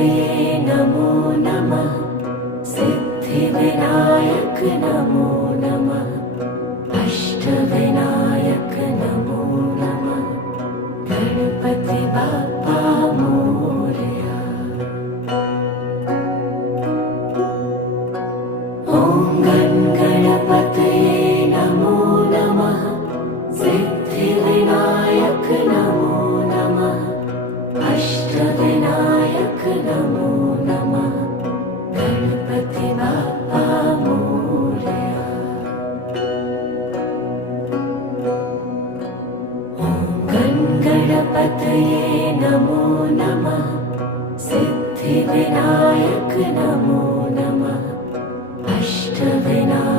गणपतये नमो नमः। सिद्धिविनायक नमो नमः। अष्टविनायक नमो नमः। गणपति बाप्पा मोरया। ॐ गणपतये नमो नमः। सिद्धिविनायक नमो नमः। अष्टविनायक नमो नमः। गणपति बाप्पा मोरया। ॐ गणपतये नमो नमः। सिद्धिविनायक नमो नमः। अष्टविनायक